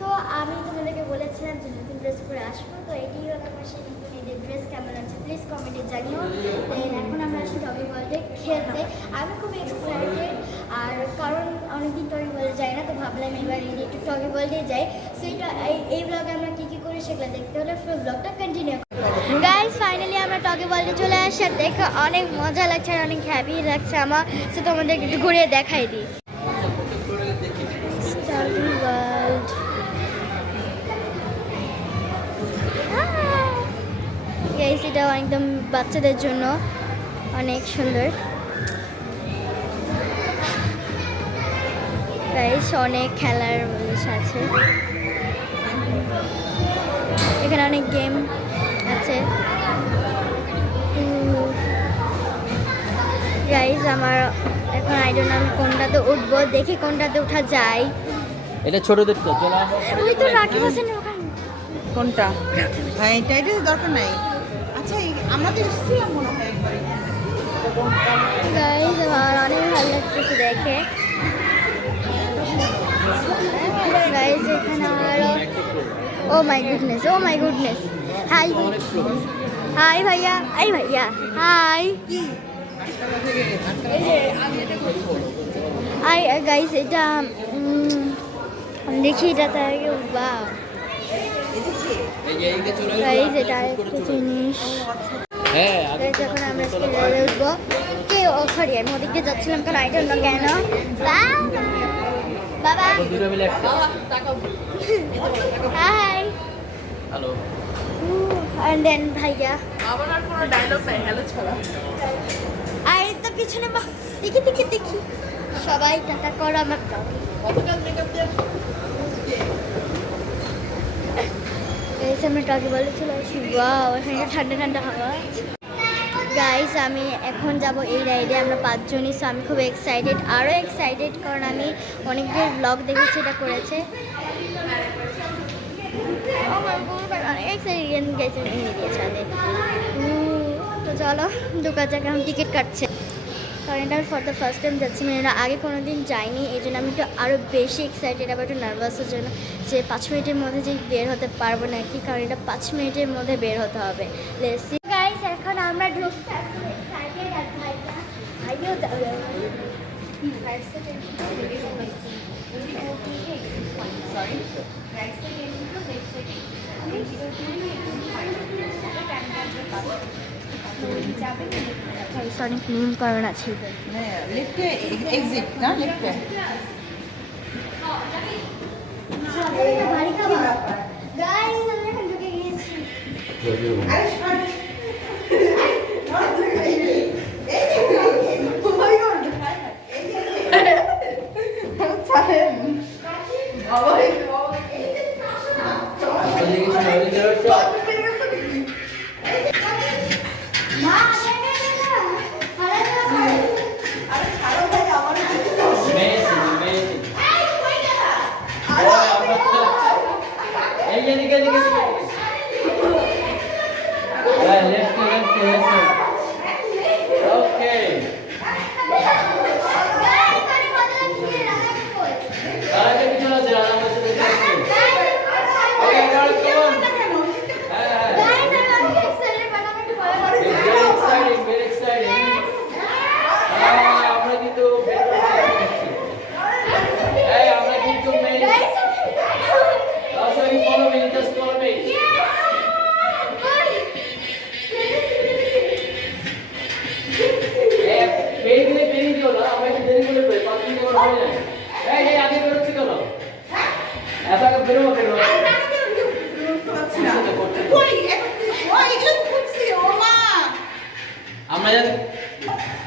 তো আমি তোমাদেরকে বলেছিলাম যে নতুন ড্রেস পরে আসবো, তো এটি হলো আমার সেই নতুন ঈদের ড্রেস। কেমন আছে প্লিজ কমেন্টে জানিও। এখন আমরা আসি টগি ওয়ার্ল্ডে খেলতে। আমি খুব এক্সাইটেড, আর কারণ অনেকদিন টগি ওয়ার্ল্ডে যাই না, তো ভাবলাম এবার ঈদে একটু টগি ওয়ার্ল্ডে যাই। সো এই ব্লগে আমরা কী কী করি সেগুলো দেখতে হলে ফুল ব্লগটা কন্টিনিউ। গাইজ ফাইনালি আমরা টগি ওয়ার্ল্ডে চলে আসি, আর দেখে অনেক মজা লাগছে আর অনেক হ্যাপি লাগছে আমার। সো তোমাদেরকে একটু ঘুরিয়ে দেখাই দিই টগি ওয়ার্ল্ড। গাইজ এটা একদম বাচ্চাদের জন্য অনেক সুন্দর। গাইজ অনেক খেলার জিনিস আছে এখানে, অনেক গেম আছে। গাইজ আমার এখন আইডন আমি কোনটাতে উঠবো, দেখি কোনটাতে ওঠা যায়। এটা ছোটদের তো চলো। ওই তো রাখি বসেন ওখানে। কোনটা? হ্যাঁ এটা দরকার নাই। আচ্ছা আমাদের সিএম মনে হয় একবার। গাইজ আমার অনেক ভালো লাগতেছে দেখে। গাইজ এখানে আরো oh my goodness, oh my goodness. Hi hi ভাইয়া, এই ভাইয়া হাই। আই গাইজ এটা দেখি এটা তাই। বাহ গাইজ এটা একটা জিনিস। গাইজ এখন আমরা স্কুলে উঠবো। কে ও সরি আমি ওদিকে যাচ্ছিলাম কারণ আই ডোন্ট নো কেন। বাবা হাই হ্যালো and then ভাইয়া আবার আর কোনো ডায়লগ নাই, হ্যালো ছাড়া। আর তো পিছনে দেখি দেখি দেখি সবাই টাটা করো আমার। কতকাল মেকআপ দিয়ে আমরা টগি ওয়ার্ল্ডে চলে আসি। ওয়াও এখানে ঠান্ডা ঠান্ডা হাওয়া। গাইস আমি এখন যাব এই রাইডে, আমরা 5 জনই। সো আমি খুব এক্সাইটেড, আরও এক্সাইটেড কারণ আমি অনেকগুলো ব্লগ দেখেছি এটা করেছে। তো চলো ঢোকা যাক। এখন টিকিট কাটছে কারণ এটা আমি ফর দ্য ফার্স্ট টাইম যাচ্ছি, মানে এটা আগে কোনো দিন যাইনি। এই জন্য আমি একটু আরও বেশি এক্সাইটেড, আবার একটু নার্ভাসের জন্য যে 5 মিনিটের মধ্যে যে বের হতে পারবো না কি, কারণ এটা 5 মিনিটের মধ্যে বের হতে হবে। গাইস এখন আমরা ঢুকতে এক্সাইটেড, আর ভাইও যাবে। অনেক নিয়ম কারণ আছে। হ্যাঁ লিফটে এক্সিট না, লিফটে গাইস আমরা এখন ঢুকে গিয়েছি।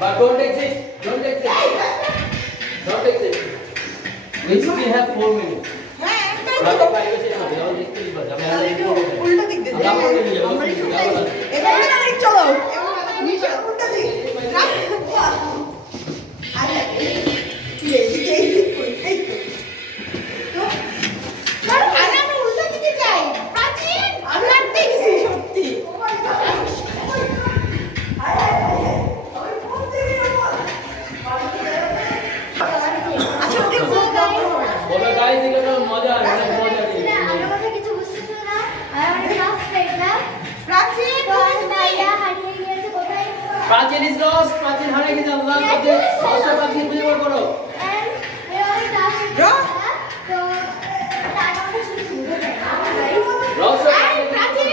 But don't exit. Don't exit. Don't exit. We still have 4 minutes. উল্টো দিক দিয়ে চলো। প্রাচীন ইজ লস্ট, প্রাচীন হারিয়ে গেছে। আল্লাহর কাছে রহস্য প্রাচীন খুঁজে বের করো। Draw? রহস্য প্রাচীন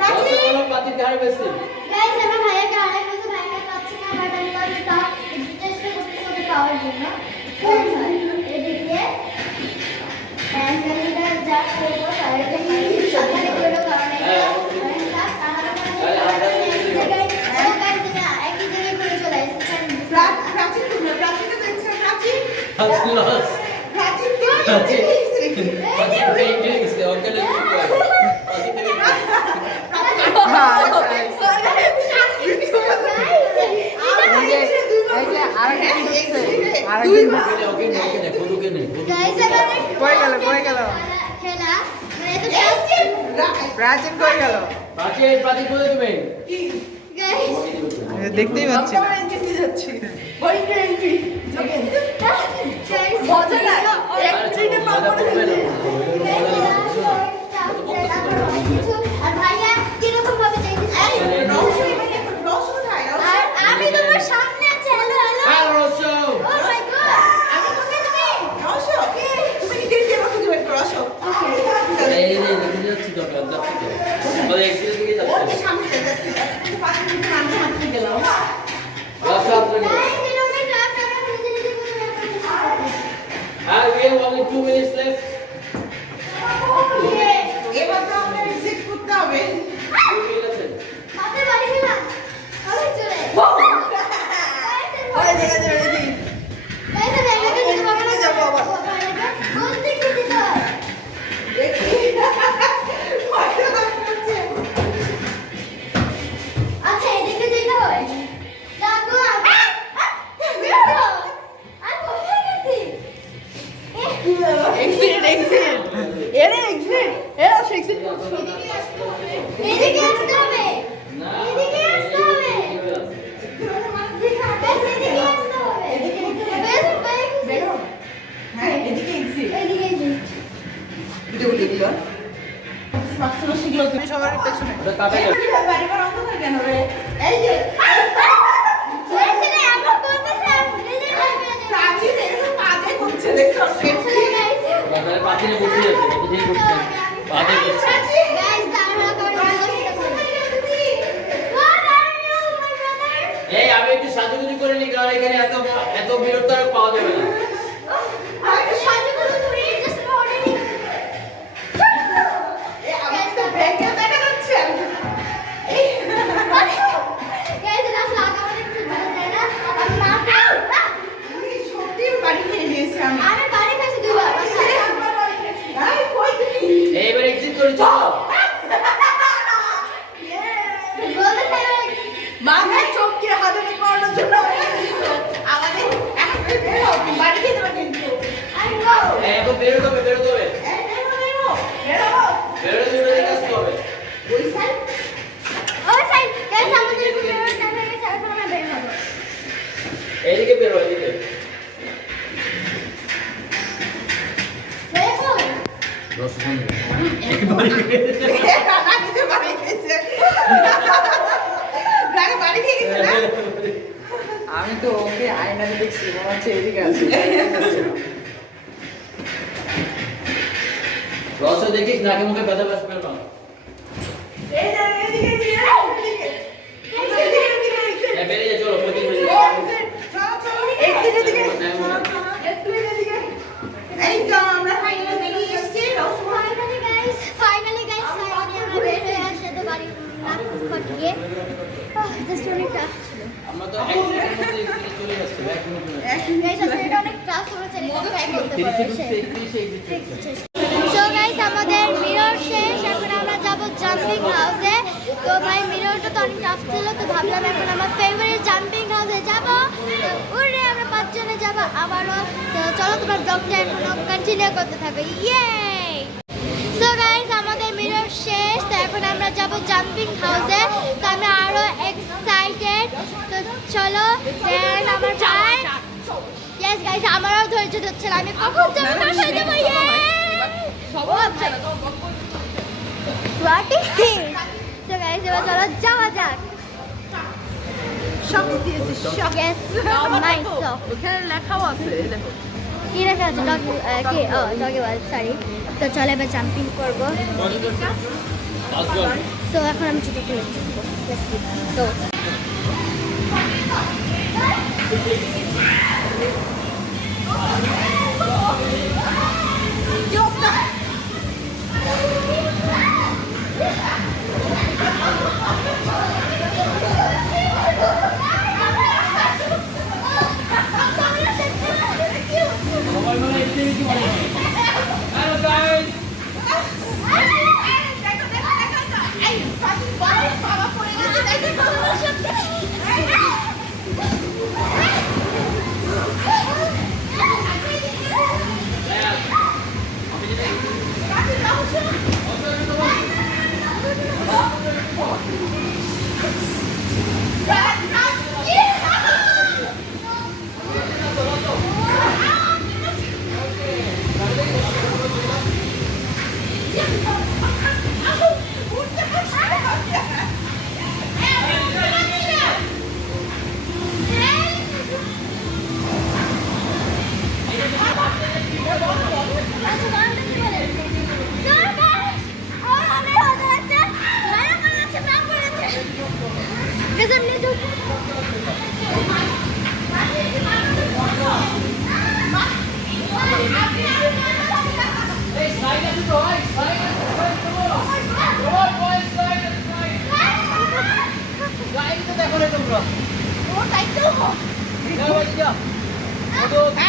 রহস্য বলো, প্রাচীন কে হারিয়ে ফেলছে? প্রাচীন তুমি প্রাচীনটা দেখছো প্রাচীন প্রাচীন লস্ট। প্রাচীন কি প্রাচীন প্রাচীন প্রাচীন ফেক হয়ে গেছে, অজ্ঞান হয়ে গেছে। প্রাচীন থেকে ওকে নে, কদুকে নে, পড়ে গেল প্রাচীন কই গেল প্রাচীন প্রাচীন কোথায় তুমি? দেখতেই পাচ্ছি না আর ভাইয়া কিরকম ভাবে চাইতেছে আর আমি তোমার সামনে আছি হ্যালো হ্যালো হ্যাঁ, রহস্য। ও মাই গড আমি কোথায় তুমি এই রে, দেখে যাচ্ছি তো, আমি যাচ্ছি তো। আমাদের এক্সিলের দিকে যাচ্ছি। রহস্য আপনাকে। গাইস এটা অনেক রাত আমরা নিজে নিজে And we have only 2 minutes left. এবার তো আমাদের এক্সিট করতে হবে 2 minutes. হাতে বাড়ি গেলাম আরে চলে ওই দেখা যাবে দেখি গাইস আমি এলাকা যেতে পারবো না যাবো আবার। কোন দিক থেকে যেতে হয় দেখি কয়টা কাজ করছে আচ্ছা এদিকে যেতে হয় দেখো বেরো আমি কোথায় গেছি এক্সিট এরে এক্সিট এরা এক্সিট করছে এদিকে আসতে হবে না। এদিকে আসতে হবে গাইস এদিকে আসতে হবে বেরো বেরো হ্যাঁ এদিকে এক্সিট এদিকে এসে ভিডিও দিল মাস্টার শিখলো তুমি সবার পেছনে ওটা কাটা গেল। বাড়িবার অন্ধকার কেন রে এই যে গাইস এটা আমরা করতেছি নিজে করবে প্রাচীন এরকম কাজে করছে দেখো গাইস তাহলে প্রাচীনে করতে যাচ্ছে, কত দিন করতে প্রাচীন করছে। গাইস তাড়াহুড়া করে What are you, my brother? এই আমি একটু সাজুগুজু করে নি, কারণ এখানে এত বিরক্ত আর পাওয়া যাবে না। আমি সাজুগুজু করে just already এ আমার তো ব্যাংকে দেখা যাচ্ছে গাইস এটা আসলে আগামী কিছু বলা যায় না আমি না আমি সত্যি বাড়ি খেয়ে নিয়েছি আমি আমি বাড়ি খাইছি দুইবার এই কই তুমি এইবার এক্সিট করে চলো। বলতে চাই মাথায় চোখকে হাতে করানোর জন্য আমাদের এখন বের হও বাড়ি খেতে পারবে কিন্তু আই নো এই, এখন বেরোতে হবে, বেরোতে হবে। এই বের হও বেরোতে বেরোতে আসতে হবে। ওই সাইড ওই সাইড গাইস আমাদের একটু বেরোনোর টাইম হয়ে গেছে এখন আমরা বের হবো এইদিকে বেরো, এইদিকে। বের হবো রহস্য বন্ধ। কিছু বাড়ি খেয়েছে বাড়ি খেয়ে গেছে না আমি তো ওকে আয়নাতে দেখছি মনে হচ্ছে এদিকে আছে রহস্য দেখিস, নাকে মুখে ব্যথা আসবে না। এই যে এদিকে দিয়ে এদিকে এই, বেরিয়ে যা, চলো, প্রতি বেরিয়ে যা। চলো চলো এদিকে এদিকে একটু এদিকে এই তো আমরা ফাইনালি বেরিয়ে এসেছি ফাইনালি গাইস আমরা বের হয়ে আসতে পারি না ফটিয়ে জাস্ট অনেক টাফ ছিল আমরা তো 1 মিনিটের মধ্যে এক্সিটে চলে যাচ্ছি, 1 মিনিটের মধ্যে। গাইস আসলে এটা অনেক টাফ তোমরা চাইলে ট্রাই করতে পারো 30 এক্সিট করছে। সো গাইস আমাদের মিরর শেষ এখন আমরা যাব জাম্পিং হাউসে তো ভাই মিররটা তো অনেক টাফ ছিল তো ভাবলাম এখন আমার ফেভারিট জাম্পিং হাউসে যাব তো উড়ে আমরা পাঁচজনে যাব আবারও তো চলো তোমার ব্লগটা এখনো কন্টিনিউ করতে থাকো ইয়ে সো গাইস আমাদের মিরর শেষ তো এখন আমরা যাব জাম্পিং হাউসে তো আমি আরো এক্সাইটেড তো চলো দেন আমার ভাই ইয়েস গাইস আমারও ধৈর্য ধরছে না আমি কখন যাবো কোথায় যাবো ইয়ে What is this? এবার চলো যাওয়া যাক। শক্স দিয়েছে শক্স Yes, nice socks. ওখানে লেখাও আছে এই দেখো কি লেখা আছে? ডগি ওয়াল, সরি। তো চলো এবার জাম্পিং করবো। তো এখন আমি জুতো খুলে দিবো। Let's see. তো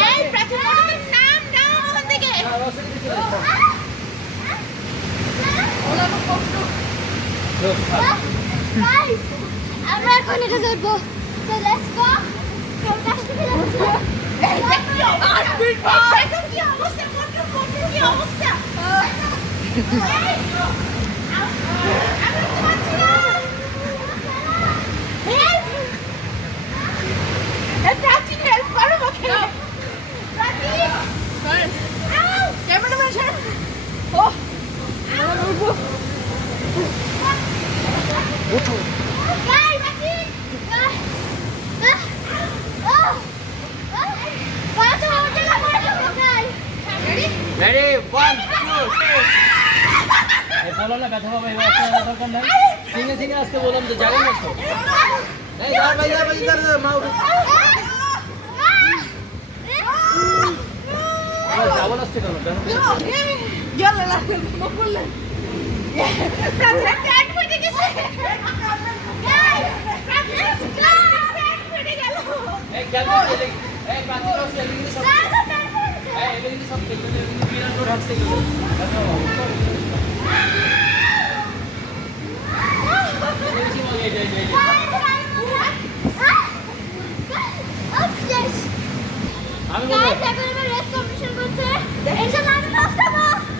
এই প্রাচীন নাম নাম ওখান থেকে Guys, আমরা এখন এটা ধরবো। So let's go. এই দেখো আর বিট ভাই দেখো কি অবস্থা মোটর কি অবস্থা এই প্রাচীন হেল্প করো ওকে প্রাচীন ক্যামেরাম্যান স্যার ও Guys, Ready? 1, 2, 3. এই বলো না ব্যথা পাবে এবার একটা দরকার নাই সিঙ্গে সিঙ্গে আসতে বললাম তো জানেন না তো এই দাঁড় ভাই দাঁড় মা উঠে ডাবল আসতে কেন গেল না বললেন প্রাচীন ট্যাগ ফেটে গেছে এই কেমন চলে এই প্রাচীন আসছে এদিকে সব এই এদিকে সব খেলতে বিরাট রোড হাঁটতে গেল আমি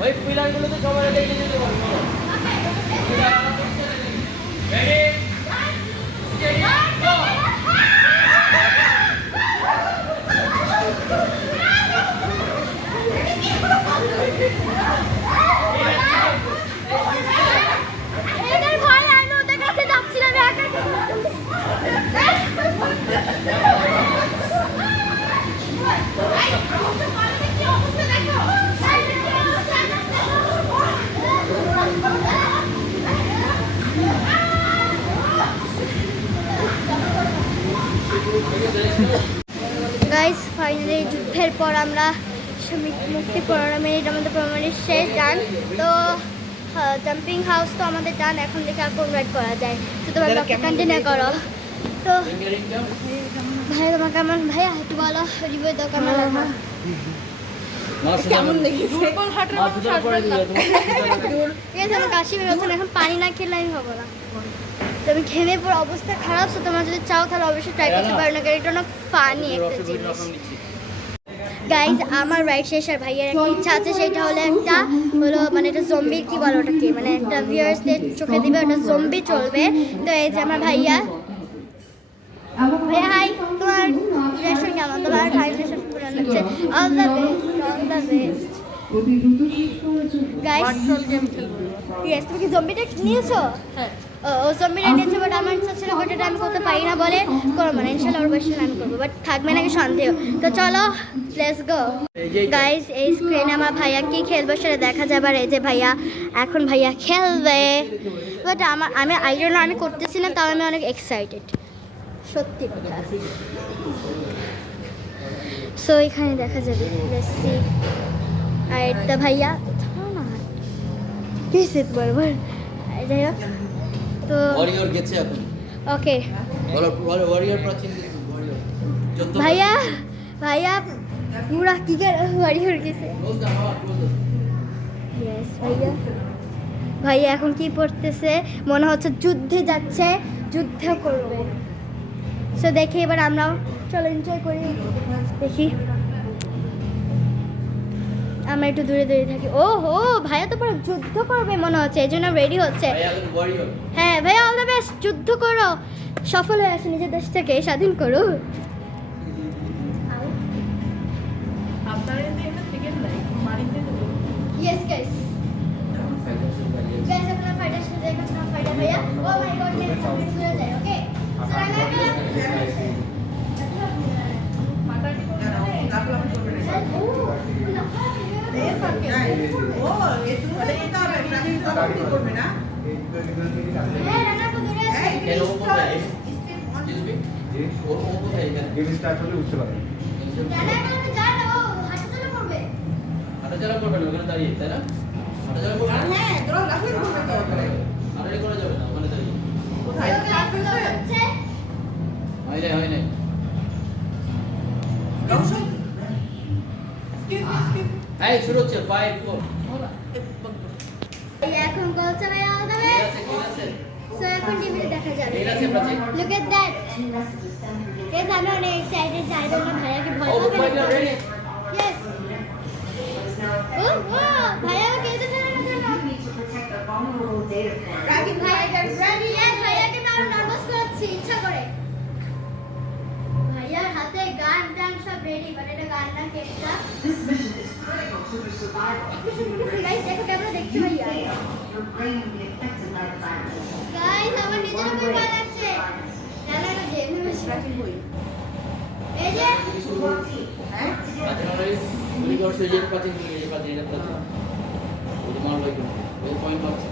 ওই পিলারগুলোতে সবাই লেগে যেতে পারবো গাইস ফাইনালি যুদ্ধের পর আমরা মুক্তি প্রণামের আমাদের প্রণামের শেষ ডান। তো জাম্পিং হাউস তো আমাদের ডান, এখন দেখে আর কোন রাইড করা যায়। তো তোমার কন্টিনিউ করো। তো ভাই তোমার কেমন, ভাইয়া একটু বলো রিভিউ দাও কেমন লাগলো। কেমন লেগেছে দুর্বল হাটের মানুষ আসবে না ঠিক আছে, আমার কাশি বেরোচ্ছে না, এখন পানি না খেলে আমি হবো না। তুমি ঘেমে পুরো অবস্থা খারাপ। তো তোমরা যদি চাও তাহলে অবশ্যই ট্রাই করতে পারো না, কারণ এটা অনেক ফানি একটা জিনিস। গাইজ আমার রাইড শেষ আর ভাইয়ের একটা ইচ্ছা আছে, সেটা হলো একটা হলো মানে এটা জম্বি কি বলো ওটাকে, মানে একটা ভিউয়ার্সদের চোখে দিবে ওটা জম্বি চলবে। তো এই যে আমার ভাইয়া, ভাইয়া হাই, তোমার রিলেশন কেমন, তোমার হাই রিলেশন কেমন হচ্ছে? All the best guys. Yes, তুমি কি জম্বিটা নিয়েছো? হ্যাঁ ও জম্বি রেডি আছে, বাট আমার ইচ্ছা ছিল বাট এটা আমি করতে পারি না বলে করবো না। ইনশাল্লাহ ওর বয়সে আমি করবো, বাট থাকবে নাকি সন্দেহ। তো চলো লেটস গো গাইস। এই স্ক্রিনে আমার ভাইয়া কি খেলবে সেটা দেখা যাবে। আর এই যে ভাইয়া, এখন ভাইয়া খেলবে, বাট আমি আইডিয়া না, আমি করতেছি না, তাও আমি অনেক এক্সাইটেড, সত্যি কথা। সো এখানে দেখা যাবে, লেটস সি। আর এটা ভাইয়া কিসে বরাবর, যাই হোক। তো ওয়ারিয়র গেছে এখন। ওকে বলো ওয়ারিয়র প্রাচীন যত ভাইয়া, ভাইয়া পুরা কি করে ওয়ারিয়র গেছে। ইয়েস ভাইয়া, ভাইয়া এখন কি পড়তেছে মনে হচ্ছে যুদ্ধে যাচ্ছে, যুদ্ধ করবে। সো দেখি এবার আমরাও চলো এনজয় করি, দেখি। আমরা একটু দূরে দূরে থাকি। ও হো, ভাইয়া তো পুরো যুদ্ধ করবে মনে হচ্ছে, এই জন্য রেডি হচ্ছে। ভাই এখন ওয়ারিয়র। হ্যাঁ ভাইয়া, অল দ্য বেস্ট, যুদ্ধ করো, সফল হয়ে আসো, নিজের দেশটাকে স্বাধীন করো। ইয়েস গাইস, গাইস আপনারা ফাইটার সাথে দেখুন, ফাইটার ভাইয়া। ও মাই গড, মেরে সামনে চলে যায়। ওকে কেন ও কোথায়? এক্সকিউজ মি, ও কোথায় এখানে? গেম স্টার্ট হলে বুঝতে পারবেন। হাঁটাচলা করবে না ওখানে দাঁড়িয়ে, তাই না? হাঁটাচলা করবে না? হাঁটাচলা করা যাবে না ওখানে দাঁড়িয়ে। হয় নাই। এই শুরু হচ্ছে 5 4। এখন বলছে ভাইয়া all the ঠিক best. আছে, ঠিক আছে। So এখন টিভিতে দেখা যাবে। ঠিক আছে, প্রাচীন। Look at that. Yes, আমি অনেক excited, চাই না ভাইয়া কি ভয় Oh, পাবে fighter না। ready. Yes. Oh, wow, ভাইয়া খেলতে চায় না কেন? Yes, ভাইয়াকে তো আমি nervous করাচ্ছি, ইচ্ছা করে। ভাইয়ার হাতে গান টান সব রেডি, বাট এটা গান না কেকটা। Guys, দেখো ক্যামেরা দেখছে ভাইয়া। Guys, আমার নিজের উপর ভয় লাগছে। না না না, যে এমনি বেশি এই যে প্রাচীন অলরেডি গুলি করছে, যে প্রাচীন গুলি, এই প্রাচীন, এটা প্রাচীন। ওই যে মারলো এখানে। ওই পয়েন্ট মারছে।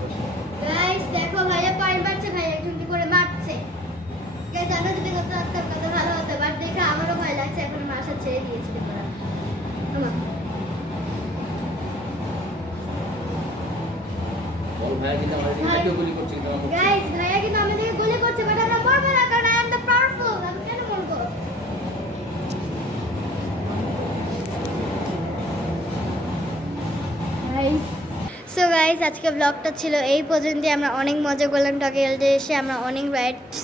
গাইস দেখো ভাইয়া পয়েন্ট মারছে, ভাই একজন কি করে মারছে। গাইস আমরা যদি করতে পারতাম কত ভালো হতো, বাট দেখে আমারও ভয় লাগছে, এখন মাসা ছেড়ে দিয়েছি তোরা। বল ভাই কিন্তু আমাদের দিকে কেউ গুলি করছে কিন্তু আমরা গাইস ভাইয়া কিন্তু আমাদেরকে গুলি করছে, বাট আমরা মরবো না, কারণ আই এম দ্য পাওয়ারফুল। আমি কেন মরবো? গাইস সো গাইস আজকে ব্লগটা ছিল এই পর্যন্তই। আমরা অনেক মজা করলাম টকিয়ালডে এসে, আমরা অনেক রাইডস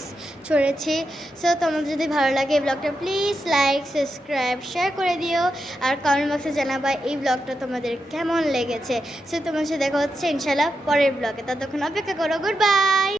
চড়েছি। সো তোমাদের যদি ভালো লাগে এই ব্লগটা প্লিজ লাইক সাবস্ক্রাইব শেয়ার করে দিও, আর কমেন্ট বক্সে জানাবা এই ব্লগটা তোমাদের কেমন লেগেছে। সো তোমার সাথে দেখা হচ্ছে ইনশাল্লাহ পরের ব্লগে, ততক্ষণ অপেক্ষা করো। Good bye.